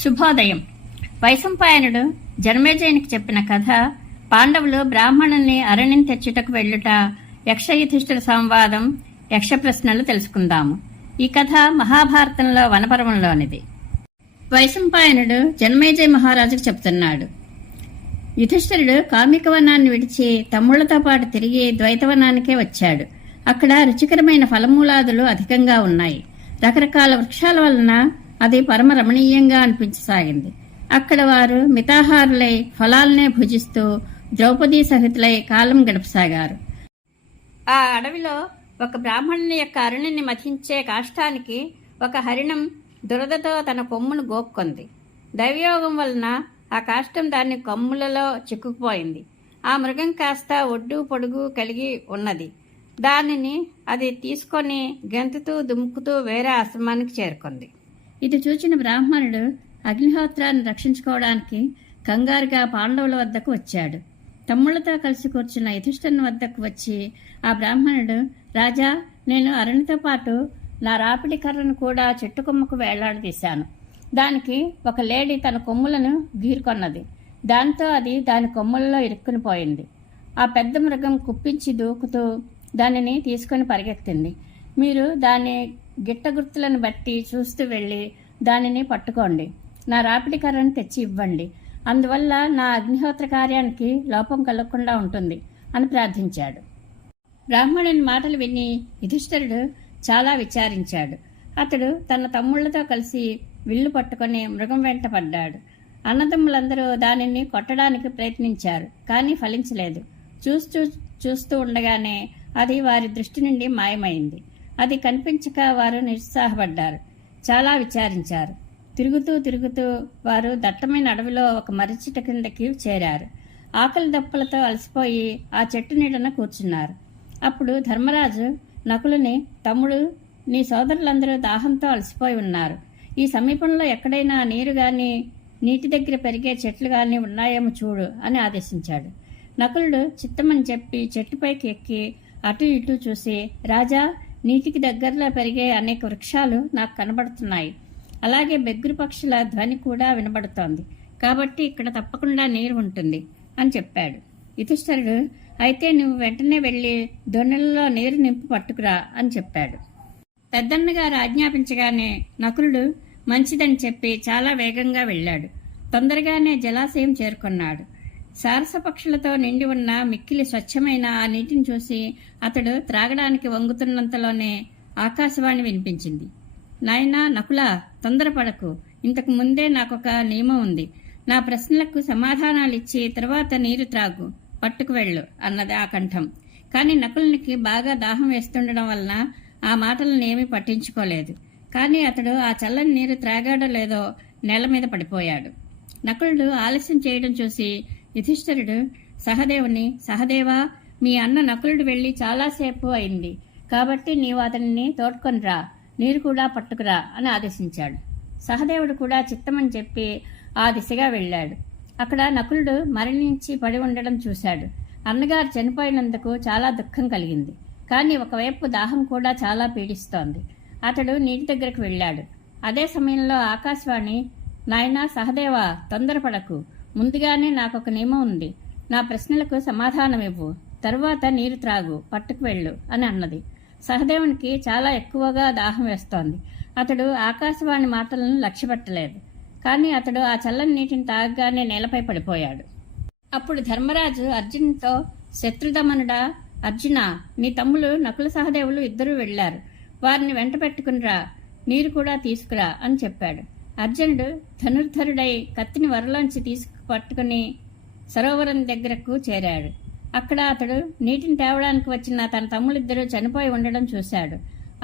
శుభోదయం. వైశంపాయనుడు జనమేజయునికి చెప్పిన కథ పాండవులు బ్రాహ్మణుల్ని అరణ్యం తెచ్చుటకు వెళ్ళుట, యక్షయుధిష్ఠిర సంవాదం, యక్ష ప్రశ్నలు తెలుసుకుందాము. ఈ కథ మహాభారతంలో వనపర్వంలోనిది. వైశంపాయనుడు జనమేజయ మహారాజుకు చెప్తున్నాడు. యుధిష్ఠిరుడు కామికవనాన్ని విడిచి తమ్ముళ్లతో పాటు తిరిగి ద్వైతవనానికే వచ్చాడు. అక్కడ రుచికరమైన ఫలమూలాదులు అధికంగా ఉన్నాయి. రకరకాల వృక్షాల వలన అది పరమ రమణీయంగా అనిపించసాగింది. అక్కడ వారు మితాహారులై ఫలాలనే భుజిస్తూ ద్రౌపదీ సహితులై కాలం గడపసాగారు. ఆ అడవిలో ఒక బ్రాహ్మణుని యొక్క అరుణిని మథించే కాష్టానికి ఒక హరిణం దురదతో తన కొమ్మును గోక్కొంది. దైవయోగం వలన ఆ కాష్టం దాని కొమ్ములలో చిక్కుకుపోయింది. ఆ మృగం కాస్త ఒడ్డు పొడుగు కలిగి ఉన్నది. దానిని అది తీసుకొని గెంతుతూ దుముకుతూ వేరే ఆశ్రమానికి చేరుకుంది. ఇది చూచిన బ్రాహ్మణుడు అగ్నిహోత్రాన్ని రక్షించుకోవడానికి కంగారుగా పాండవుల వద్దకు వచ్చాడు. తమ్ముళ్లతో కలిసి కూర్చున్న యుధిష్ఠిరుని వద్దకు వచ్చి ఆ బ్రాహ్మణుడు, రాజా, నేను అరణితో పాటు నా రాపిడి కర్రను కూడా చెట్టు కొమ్మకు వేలాడదీశాను. దానికి ఒక లేడీ తన కొమ్ములను గీరుకొన్నది. దాంతో అది దాని కొమ్ములలో ఇరుక్కుని పోయింది. ఆ పెద్ద మృగం కుప్పించి దూకుతూ దానిని తీసుకుని పరిగెత్తింది. మీరు దాని గిట్ట గుర్తులను బట్టి చూస్తూ వెళ్ళి దానిని పట్టుకోండి. నా రాపిడి కర్రను తెచ్చి ఇవ్వండి. అందువల్ల నా అగ్నిహోత్ర కార్యానికి లోపం కలగకుండా ఉంటుంది అని ప్రార్థించాడు. బ్రాహ్మణుని మాటలు విని యుధిష్ఠిరుడు చాలా విచారించాడు. అతడు తన తమ్ముళ్లతో కలిసి విల్లు పట్టుకొని మృగం వెంట పడ్డాడు. అన్నదమ్ములందరూ దానిని కొట్టడానికి ప్రయత్నించారు, కానీ ఫలించలేదు. చూస్తూ ఉండగానే అది వారి దృష్టి నుండి మాయమైంది. అది కనిపించక వారు నిరుత్సాహపడ్డారు, చాలా విచారించారు. తిరుగుతూ వారు దట్టమైన అడవిలో ఒక మర్రి చెట్టు కిందకి చేరారు. ఆకలి దప్పులతో అలసిపోయి ఆ చెట్టు నీడన కూర్చున్నారు. అప్పుడు ధర్మరాజు నకులుని, తమ్ముడు, నీ సోదరులందరూ దాహంతో అలసిపోయి ఉన్నారు. ఈ సమీపంలో ఎక్కడైనా నీరు గాని నీటి దగ్గర పెరిగే చెట్లు గాని ఉన్నాయేమో చూడు అని ఆదేశించాడు. నకులుడు చిత్తమని చెప్పి చెట్టుపైకి ఎక్కి అటు ఇటు చూసి, రాజా, నీటికి దగ్గరలో పెరిగే అనేక వృక్షాలు నాకు కనబడుతున్నాయి. అలాగే బెగ్గురు పక్షుల ధ్వని కూడా వినబడుతోంది. కాబట్టి ఇక్కడ తప్పకుండా నీరు ఉంటుంది అని చెప్పాడు. యుధిష్ఠిరుడు, అయితే నువ్వు వెంటనే వెళ్ళి దొన్నెలలో నీరు నింపు పట్టుకురా అని చెప్పాడు. పెద్దన్నగారు ఆజ్ఞాపించగానే నకులుడు మంచిదని చెప్పి చాలా వేగంగా వెళ్ళాడు. తొందరగానే జలాశయం చేరుకున్నాడు. సారస పక్షులతో నిండి ఉన్న మిక్కిలి స్వచ్ఛమైన ఆ నీటిని చూసి అతడు త్రాగడానికి వంగుతున్నంతలోనే ఆకాశవాణి వినిపించింది. నాయనా నకులా, తొందరపడకు. ఇంతకు ముందే నాకొక నియమం ఉంది. నా ప్రశ్నలకు సమాధానాలిచ్చి తర్వాత నీరు త్రాగు, పట్టుకు వెళ్ళు అన్నది ఆ కంఠం. కానీ నకులునికి బాగా దాహం వేస్తుండడం వలన ఆ మాటలను ఏమీ పట్టించుకోలేదు. కానీ అతడు ఆ చల్లని నీరు త్రాగాడో లేదో నేల మీద పడిపోయాడు. నకులుడు ఆలస్యం చేయడం చూసి యుధిష్ఠిరుడు సహదేవుని, సహదేవా, మీ అన్న నకులుడు వెళ్ళి చాలాసేపు అయింది. కాబట్టి నీవు అతనిని తోడ్కొని రా, నీరు కూడా పట్టుకురా అని ఆదేశించాడు. సహదేవుడు కూడా చిత్తమని చెప్పి ఆ దిశగా వెళ్ళాడు. అక్కడ నకులుడు మరణించి పడి ఉండడం చూశాడు. అన్నగారు చనిపోయినందుకు చాలా దుఃఖం కలిగింది. కానీ ఒకవైపు దాహం కూడా చాలా పీడిస్తోంది. అతడు నీటి దగ్గరకు వెళ్ళాడు. అదే సమయంలో ఆకాశవాణి, నాయనా సహదేవా, తొందరపడకు. ముందుగానే నాకొక నియమం ఉంది. నా ప్రశ్నలకు సమాధానమివ్వు, తరువాత నీరు త్రాగు, పట్టుకు వెళ్ళు అని అన్నది. సహదేవునికి చాలా ఎక్కువగా దాహం వేస్తోంది. అతడు ఆకాశవాణి మాటలను లక్ష్యపెట్టలేదు. కానీ అతడు ఆ చల్లని నీటిని తాగగానే నేలపై పడిపోయాడు. అప్పుడు ధర్మరాజు అర్జునుతో, శత్రుదమనుడా, అర్జున, నీ తమ్ములు నకుల సహదేవులు ఇద్దరూ వెళ్లారు. వారిని వెంట పెట్టుకునిరా, నీరు కూడా తీసుకురా అని చెప్పాడు. అర్జునుడు ధనుర్ధరుడై కత్తిని వరలోంచి పట్టుకుని సరోవరం దగ్గరకు చేరాడు. అక్కడ అతడు నీటిని తేవడానికి వచ్చిన తన తమ్ములిద్దరూ చనిపోయి ఉండడం చూశాడు.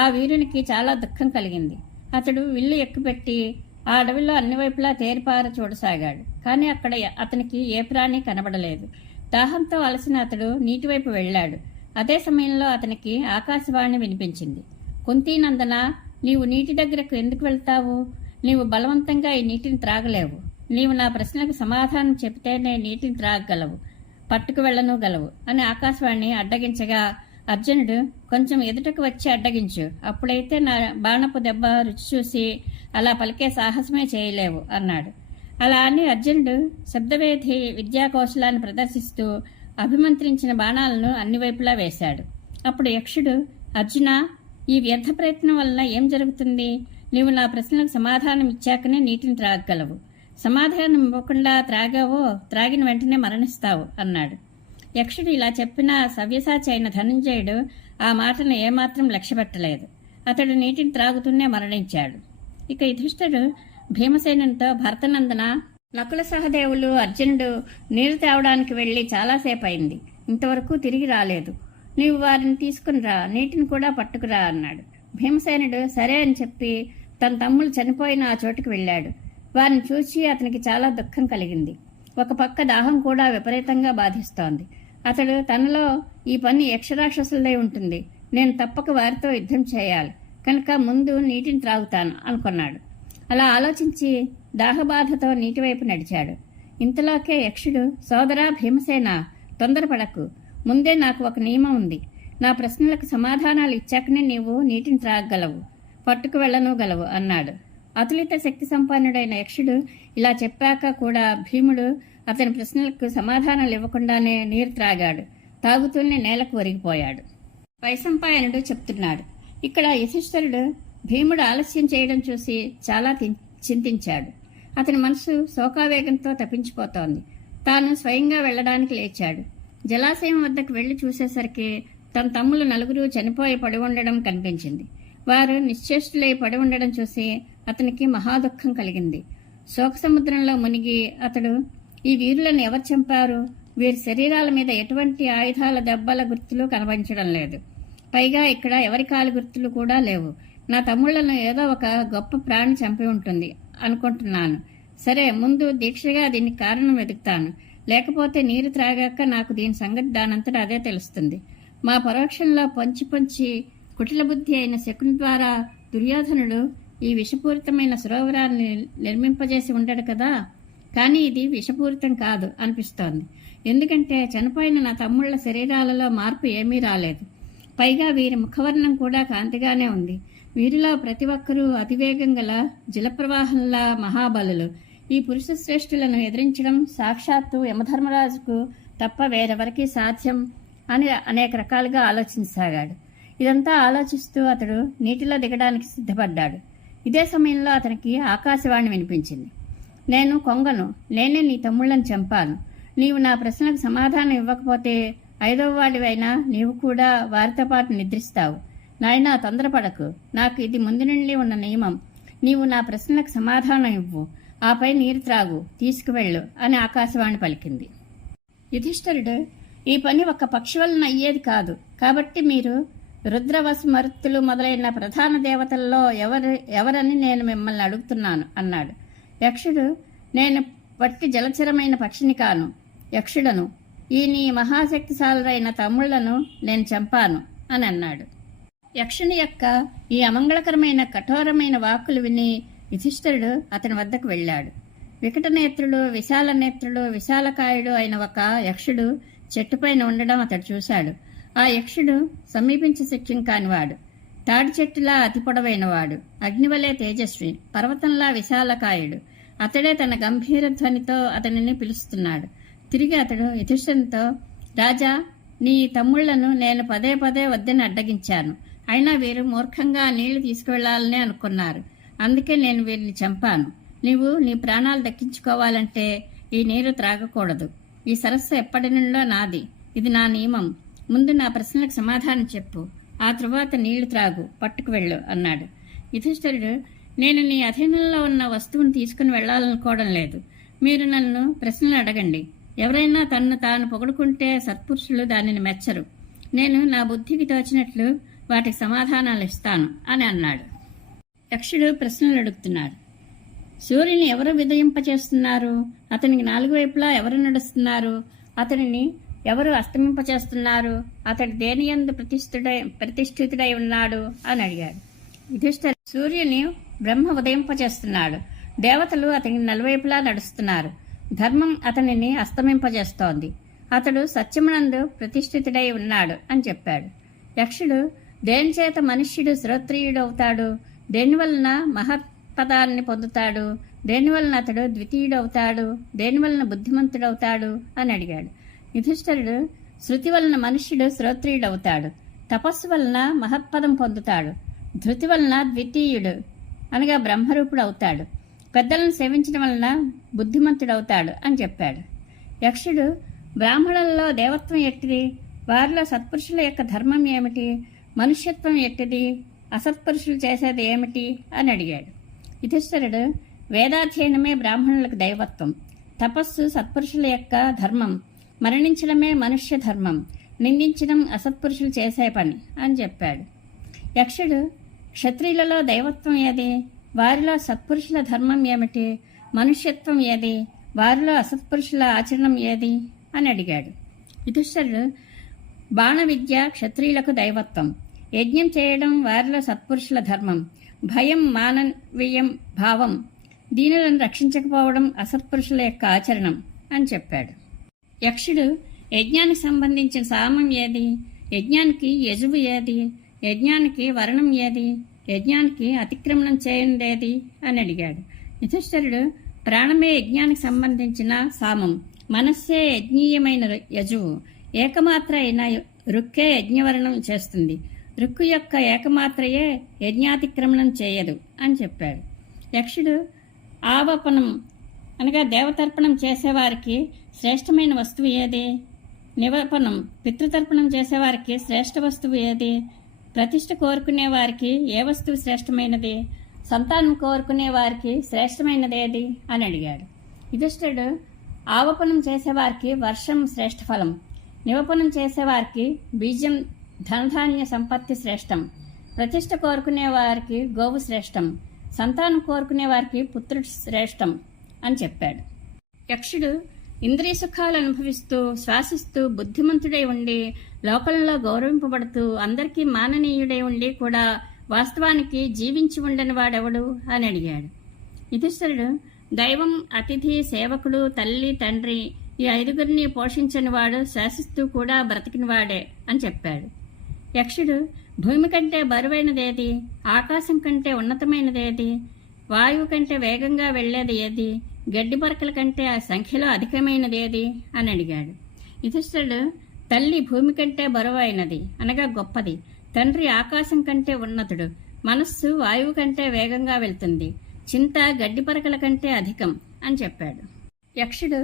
ఆ వీరునికి చాలా దుఃఖం కలిగింది. అతడు విల్లు ఎక్కుపెట్టి ఆ అడవిలో అన్ని వైపులా తేరిపార చూడసాగాడు. కానీ అక్కడ అతనికి ఏ ప్రాణి కనబడలేదు. దాహంతో అలసిన అతడు నీటివైపు వెళ్ళాడు. అదే సమయంలో అతనికి ఆకాశవాణి వినిపించింది. కుంతీనందన, నీవు నీటి దగ్గరకు ఎందుకు వెళ్తావు? నీవు బలవంతంగా ఈ నీటిని త్రాగలేవు. నీవు నా ప్రశ్నలకు సమాధానం చెబితేనే నీటిని త్రాగగలవు, పట్టుకు వెళ్ళను గలవు అని ఆకాశవాణి అడ్డగించగా అర్జునుడు, కొంచెం ఎదుటకు వచ్చి అడ్డగించు, అప్పుడైతే నా బాణపు దెబ్బ రుచి చూసి అలా పలికే సాహసమే చేయలేవు అన్నాడు. అలా అని అర్జునుడు శబ్దవేధి విద్యాకౌశలాన్ని ప్రదర్శిస్తూ అభిమంత్రించిన బాణాలను అన్ని వైపులా వేశాడు. అప్పుడు యక్షుడు, అర్జున, ఈ వ్యర్థ ప్రయత్నం వలన ఏం జరుగుతుంది? నీవు నా ప్రశ్నలకు సమాధానం ఇచ్చాకనే నీటిని త్రాగగలవు. సమాధానం ఇవ్వకుండా త్రాగావో త్రాగిన వెంటనే మరణిస్తావు అన్నాడు. యక్షుడు ఇలా చెప్పిన సవ్యసాచి అయిన ధనుంజయుడు ఆ మాటను ఏమాత్రం లక్ష్యపెట్టలేదు. అతడు నీటిని త్రాగుతూనే మరణించాడు. ఇక యుధిష్ఠిరుడు భీమసేనునితో, భరతనందన, నకుల సహదేవులు అర్జునుడు నీరు తేవడానికి వెళ్లి చాలాసేపు అయింది, ఇంతవరకు తిరిగి రాలేదు. నీవు వారిని తీసుకునిరా, నీటిని కూడా పట్టుకురా అన్నాడు. భీమసేనుడు సరే అని చెప్పి తన తమ్ముళ్ళు చనిపోయిన ఆ చోటుకు వెళ్ళాడు. వారిని చూసి అతనికి చాలా దుఃఖం కలిగింది. ఒక పక్క దాహం కూడా విపరీతంగా బాధిస్తోంది. అతడు తనలో ఈ పని యక్షరాక్షసులదై ఉంటుంది, నేను తప్పక వారితో యుద్ధం చేయాలి కనుక ముందు నీటిని త్రాగుతాను అనుకున్నాడు. అలా ఆలోచించి దాహబాధతో నీటివైపు నడిచాడు. ఇంతలోకే యక్షుడు, సోదరా భీమసేన, తొందరపడకు, ముందే నాకు ఒక నియమం ఉంది. నా ప్రశ్నలకు సమాధానాలు ఇచ్చాకనే నీవు నీటిని త్రాగగలవు, పట్టుకు వెళ్ళనూగలవు అన్నాడు. అతులిత శక్తి సంపన్నుడైన యక్షుడు ఇలా చెప్పాక కూడా భీముడు అతని ప్రశ్నలకు సమాధానాలు ఇవ్వకుండానే నీరు త్రాగాడు. తాగుతూనే నేలకు ఒరిగిపోయాడు. వైశంపాయనుడు చెప్తున్నాడు. ఇక్కడ యుధిష్ఠిరుడు భీముడు ఆలస్యం చేయడం చూసి చాలా చింతించాడు. అతని మనసు శోకావేగంతో తప్పించిపోతోంది. తాను స్వయంగా వెళ్లడానికి లేచాడు. జలాశయం వద్దకు వెళ్లి చూసేసరికి తన తమ్ముళ్ళు నలుగురు చనిపోయి పడి ఉండడం కనిపించింది. వారు నిశ్చేష్టులై పడి ఉండడం చూసి అతనికి మహాదుఖం కలిగింది. శోక సముద్రంలో మునిగి అతడు, ఈ వీరులను ఎవరు చంపారు? వీరి శరీరాల మీద ఎటువంటి ఆయుధాల దెబ్బల గుర్తులు కనిపించడం లేదు. పైగా ఇక్కడ ఎవరి కాలి గుర్తులు కూడా లేవు. నా తమ్ముళ్లను ఏదో ఒక గొప్ప ప్రాణి చంపి ఉంటుంది అనుకుంటున్నాను. సరే, ముందు దీక్షగా దీనికి కారణం వెతుకుతాను. లేకపోతే నీరు త్రాగాక నాకు దీని సంగతి దానంతటా అదే తెలుస్తుంది. మా పరోక్షంలో పొంచి కుటిల బుద్ధి అయిన శకుని ద్వారా దుర్యోధనుడు ఈ విషపూరితమైన సరోవరాన్ని నిర్మింపజేసి ఉండడు కదా. కానీ ఇది విషపూరితం కాదు అనిపిస్తోంది. ఎందుకంటే చనిపోయిన నా తమ్ముళ్ల శరీరాలలో మార్పు ఏమీ రాలేదు. పైగా వీరి ముఖవర్ణం కూడా కాంతిగానే ఉంది. వీరిలో ప్రతి ఒక్కరూ అతివేగం గల జలప్రవాహంలా మహాబలులు. ఈ పురుష శ్రేష్ఠులను ఎదిరించడం సాక్షాత్తు యమధర్మరాజుకు తప్ప వేరెవరికీ సాధ్యం అని అనేక రకాలుగా ఆలోచించసాగాడు. ఇదంతా ఆలోచిస్తూ అతడు నీటిలో దిగడానికి సిద్ధపడ్డాడు. ఇదే సమయంలో అతనికి ఆకాశవాణి వినిపించింది. నేను కొంగను, నేనే నీ తమ్ముళ్లను చంపాను. నీవు నా ప్రశ్నలకు సమాధానం ఇవ్వకపోతే 5వ వాడివైనా నీవు కూడా వారితో పాటు నిద్రిస్తావు. నాయనా, తొందరపడకు, నాకు ఇది ముందు నుండి ఉన్న నియమం. నీవు నా ప్రశ్నలకు సమాధానం ఇవ్వు, ఆపై నీరు త్రాగు, తీసుకువెళ్ళు అని ఆకాశవాణి పలికింది. యుధిష్ఠిరుడు, ఈ పని ఒక పక్షి వలన అయ్యేది కాదు. కాబట్టి మీరు రుద్రవసుమరుత్తులు మొదలైన ప్రధాన దేవతల్లో ఎవరని నేను మిమ్మల్ని అడుగుతున్నాను అన్నాడు. యక్షుడు, నేను వట్టి జలచరమైన పక్షిని కాను, యక్షుడను. ఈ నీ మహాశక్తిశాలురైన తమ్ముళ్లను నేను చంపాను అని అన్నాడు. యక్షుని యొక్క ఈ అమంగళకరమైన కఠోరమైన వాక్కులు విని యుధిష్ఠిరుడు అతని వద్దకు వెళ్ళాడు. వికటనేత్రుడు, విశాల నేత్రుడు, విశాలకాయుడు అయిన ఒక యక్షుడు చెట్టుపైన ఉండడం అతడు చూశాడు. ఆ యక్షుడు సమీపించ శక్యం కానివాడు, తాడి చెట్టులా అతి పొడవైనవాడు, అగ్నివలే తేజస్వి, పర్వతంలా విశాలకాయుడు. అతడే తన గంభీర ధ్వనితో అతనిని పిలుస్తున్నాడు. తిరిగి అతడు యుధిష్ఠిరునితో, రాజా, నీ తమ్ముళ్లను నేను పదే పదే వద్దని అడ్డగించాను. అయినా వీరు మూర్ఖంగా నీళ్లు తీసుకువెళ్లాలని అనుకున్నారు. అందుకే నేను వీరిని చంపాను. నీవు నీ ప్రాణాలు దక్కించుకోవాలంటే ఈ నీరు త్రాగకూడదు. ఈ సరస్సు ఎప్పటి నుండో నాది. ఇది నా నియమం. ముందు నా ప్రశ్నలకు సమాధానం చెప్పు, ఆ తరువాత నీళ్లు త్రాగు, పట్టుకు వెళ్ళు అన్నాడు. యుధిష్ఠిరుడు, నేను నీ అధీనంలో ఉన్న వస్తువును తీసుకుని వెళ్లాలనుకోవడం లేదు. మీరు నన్ను ప్రశ్నలు అడగండి. ఎవరైనా తన్ను తాను పొగుడుకుంటే సత్పురుషులు దానిని మెచ్చరు. నేను నా బుద్ధికి తోచినట్లు వాటికి సమాధానాలు ఇస్తాను అని అన్నాడు. యక్షుడు ప్రశ్నలు అడుగుతున్నాడు. సూర్యుని ఎవరు విదయింపచేస్తున్నారు? అతనికి 4 వైపులా ఎవరు నడుస్తున్నారు? అతనిని ఎవరు అస్తమింపచేస్తున్నారు? అతడు దేనియందు ప్రతిష్ఠితుడై ఉన్నాడు అని అడిగాడు. యుధిష్ఠిరుడు, సూర్యుని బ్రహ్మ ఉదయింపచేస్తున్నాడు. దేవతలు అతనికి నలువైపులా నడుస్తున్నారు. ధర్మం అతనిని అస్తమింపజేస్తోంది. అతడు సత్యమునందు ప్రతిష్ఠితుడై ఉన్నాడు అని చెప్పాడు. యక్షుడు, దేనిచేత మనుష్యుడు శ్రోత్రియుడవుతాడు? దేనివలన మహత్పదాన్ని పొందుతాడు? దేనివలన అతడు ద్వితీయుడవుతాడు? దేనివలన బుద్ధిమంతుడవుతాడు అని అడిగాడు. యుధిష్ఠిరుడు, శృతి వలన మనుష్యుడు శ్రోత్రియుడవుతాడు, తపస్సు వలన మహత్పదం పొందుతాడు, ధృతి వలన ద్వితీయుడు అనగా బ్రహ్మరూపుడు అవుతాడు, పెద్దలను సేవించడం వలన బుద్ధిమంతుడవుతాడు అని చెప్పాడు. యక్షుడు, బ్రాహ్మణులలో దేవత్వం ఎట్టిది? వారిలో సత్పురుషుల యొక్క ధర్మం ఏమిటి? మనుష్యత్వం ఎట్టిది? అసత్పురుషులు చేసేది ఏమిటి అని అడిగాడు. యుధిష్ఠిరుడు, వేదాధ్యయనమే బ్రాహ్మణులకు దైవత్వం, తపస్సు సత్పురుషుల యొక్క ధర్మం, మరణించడమే మనుష్య ధర్మం, నిందించడం అసత్పురుషులు చేసే పని అని చెప్పాడు. యక్షుడు, క్షత్రియులలో దైవత్వం ఏది? వారిలో సత్పురుషుల ధర్మం ఏమిటి? మనుష్యత్వం ఏది? వారిలో అసత్పురుషుల ఆచరణం ఏది అని అడిగాడు. యుధిష్ఠిరుడు, బాణ విద్య క్షత్రియులకు దైవత్వం, యజ్ఞం చేయడం వారిలో సత్పురుషుల ధర్మం, భయం మానవీయం భావం, దీనులను రక్షించకపోవడం అసత్పురుషుల యొక్క ఆచరణం అని చెప్పాడు. యక్షుడు, యజ్ఞానికి సంబంధించిన సామం ఏది? యజ్ఞానికి యజువు ఏది? యజ్ఞానికి వర్ణం ఏది? యజ్ఞానికి అతిక్రమణం చేయనిదేది అని అడిగాడు. యుధిష్ఠిరుడు, ప్రాణమే యజ్ఞానికి సంబంధించిన సామం, మనస్సే యజ్ఞీయమైన యజువు, ఏకమాత్ర అయిన రుక్కే యజ్ఞవర్ణం చేస్తుంది, రుక్కు యొక్క ఏకమాత్రయే యజ్ఞాతిక్రమణం చేయదు అని చెప్పాడు. యక్షుడు, ఆవపనం అనగా దేవతర్పణం చేసేవారికి శ్రేష్టమైన వస్తువు ఏది? నివపనం పితృతర్పణం చేసేవారికి శ్రేష్ఠ వస్తువు ఏది? ప్రతిష్ఠ కోరుకునే వారికి ఏ వస్తువు శ్రేష్టమైనది? సంతానం కోరుకునే వారికి శ్రేష్టమైనదేది అని అడిగాడు. యుధిష్ఠిరుడు, ఆవపనం చేసేవారికి వర్షం శ్రేష్ఠ ఫలం, నివపనం చేసేవారికి బీజం ధనధాన్య సంపత్తి శ్రేష్టం, ప్రతిష్ఠ కోరుకునే వారికి గోవు శ్రేష్టం, సంతానం కోరుకునే వారికి పుత్రుడు శ్రేష్టం అని చెప్పాడు. యక్షుడు, ఇంద్రియ సుఖాలు అనుభవిస్తూ శ్వాసిస్తూ బుద్ధిమంతుడై ఉండి లోకంలో గౌరవింపబడుతూ అందరికీ మాననీయుడై ఉండి కూడా వాస్తవానికి జీవించి ఉండని వాడెవడు అని అడిగాడు. యుధిష్ఠిరుడు, దైవం, అతిథి, సేవకుడు, తల్లి, తండ్రి ఈ ఐదుగురిని పోషించని వాడు శ్వాసిస్తూ కూడా బ్రతికినవాడే అని చెప్పాడు. యక్షుడు, భూమి కంటే బరువైనదేది? ఆకాశం కంటే ఉన్నతమైనదేది? వాయువు కంటే వేగంగా వెళ్లేది ఏది? గడ్డి పరకల కంటే ఆ సంఖ్యలో అధికమైనదేది అని అడిగాడు. యుధిష్ఠిరుడు, తల్లి భూమి కంటే బరువైనది అనగా గొప్పది, తండ్రి ఆకాశం కంటే ఉన్నతుడు, మనస్సు వాయువు కంటే వేగంగా వెళ్తుంది, చింత గడ్డి పరకల కంటే అధికం అని చెప్పాడు. యక్షుడు,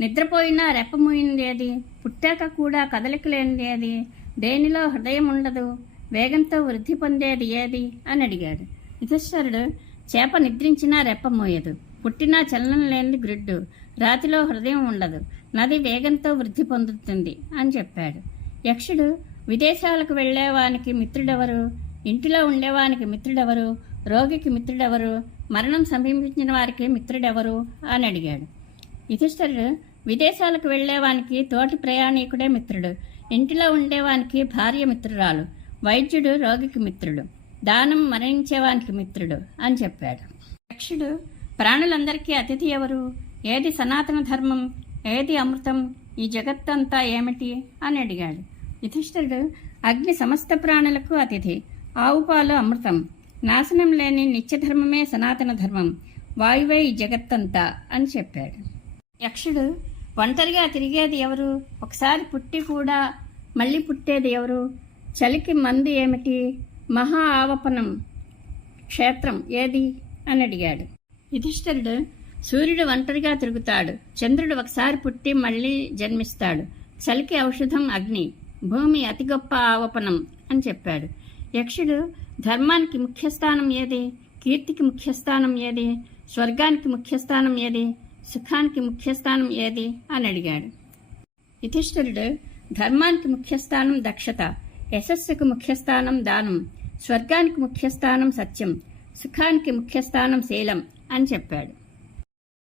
నిద్రపోయినా రెప్పమూయినది ఏది? పుట్టాక కూడా కదలిక లేనిది ఏది? దేనిలో హృదయం ఉండదు, వేగంతో వృద్ధి పొందేది ఏది అని అడిగాడు. యుధిష్ఠిరుడు, చేప నిద్రించినా రెప్పమూయదు, పుట్టినా చలనం లేనిది గ్రుడ్డు, రాతిలో హృదయం ఉండదు, నది వేగంతో వృద్ధి పొందుతుంది అని చెప్పాడు. యక్షుడు, విదేశాలకు వెళ్లేవానికి మిత్రుడెవరు? ఇంటిలో ఉండేవానికి మిత్రుడెవరు? రోగికి మిత్రుడెవరు? మరణం సమీపించిన వారికి మిత్రుడెవరు అని అడిగాడు. యుధిష్ఠిరుడు, విదేశాలకు వెళ్లేవానికి తోటి ప్రయాణికుడే మిత్రుడు, ఇంటిలో ఉండేవానికి భార్య మిత్రురాలు, వైద్యుడు రోగికి మిత్రుడు, దానం మరణించేవానికి మిత్రుడు అని చెప్పాడు. యక్షుడు, ప్రాణులందరికీ అతిథి ఎవరు? ఏది సనాతన ధర్మం? ఏది అమృతం? ఈ జగత్తంతా ఏమిటి అని అడిగాడు. యుధిష్ఠిరుడు, అగ్ని సమస్త ప్రాణులకు అతిథి, ఆవు పాలు అమృతం, నాశనం లేని నిత్యధర్మమే సనాతన ధర్మం, వాయువే ఈ జగత్తంతా అని చెప్పాడు. యక్షుడు, ఒంటరిగా తిరిగేది ఎవరు? ఒకసారి పుట్టి కూడా మళ్ళీ పుట్టేది ఎవరు? చలికి మందు ఏమిటి? మహా ఆవపనం క్షేత్రం ఏది అని అడిగాడు. యుధిష్ఠిరుడు, సూర్యుడు ఒంటరిగా తిరుగుతాడు, చంద్రుడు ఒకసారి పుట్టి మళ్ళీ జన్మిస్తాడు, చలికి ఔషధం అగ్ని, భూమి అతి గొప్ప ఆవపనం అని చెప్పాడు. యక్షుడు, ధర్మానికి ముఖ్యస్థానం ఏది? కీర్తికి ముఖ్యస్థానం ఏది? స్వర్గానికి ముఖ్యస్థానం ఏది? సుఖానికి ముఖ్యస్థానం ఏది అని అడిగాడు. యుధిష్ఠిరుడు, ధర్మానికి ముఖ్యస్థానం దక్షత, యశస్సుకు ముఖ్యస్థానం దానం, స్వర్గానికి ముఖ్యస్థానం సత్యం, సుఖానికి ముఖ్యస్థానం శీలం అని చెప్పాడు.